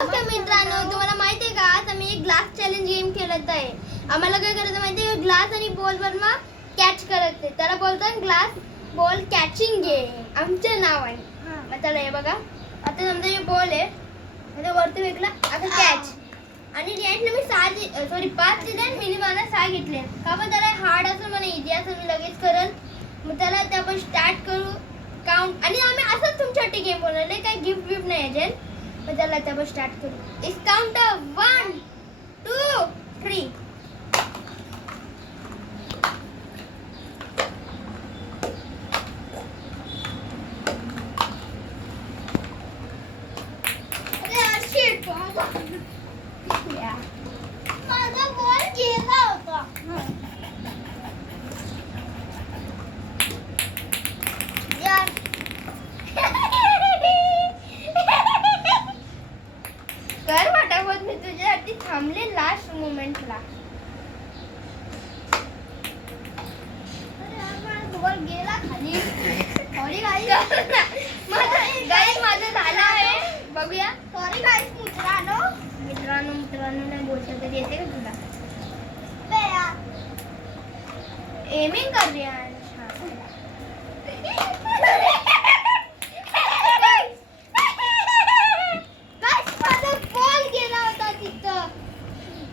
मित्रांनो, तुम्हाला माहिती आहे का आज आम्ही एक ग्लास चॅलेंज गेम खेळत आहे. आम्हाला काय करायचं माहिती आहे, ग्लास आणि बॉल वरनं कॅच करायचे. त्याला बोलतात ग्लास बॉल कॅचिंग गेम. आमचं नाव आहे. मग त्याला हे बघा, आता समजा हे बॉल आहे, आता वरती वेगळा आता कॅच आणि रिॲक्टला मी 5 दिले आणि मिनी मला 6 घेतले. का पण त्याला हार्ड असं मला इझी असं मी लगेच करल. मग त्याला ते आपण स्टार्ट करू काउंट आणि आम्ही असंच तुमच्यासाठी गेम बनवले, काही गिफ्ट विफ्ट नाही याच्यात. मग त्याला आपण स्टार्ट करू. इस काउंटर 1 2 3. माझा बॉल गेला होता. यार कर फटाफट, मी तुझ्यासाठी थांबले लास्ट मोमेंटला. बॉल गेला खाली. सॉरी गाईस, माझं झालं आहे. बघूया. सॉरी गाईस मित्रांनो नाही बोलता तरी येते का तुला? एमिंग कर रही है.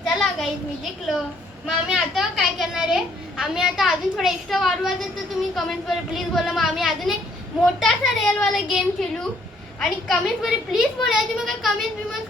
चला गाईज, मी जिंकलो. मग आम्ही आता काय करणार आहे, आम्ही आता अजून थोडं एक्स्ट्रा वाढवायचं तर तुम्ही कमेंट्सवर प्लीज बोला. मग आम्ही अजून एक मोठासा रिअलवाला गेम खेळू आणि कमेंट्सवर प्लीज बोलायची. मग कमेंट बिमेंट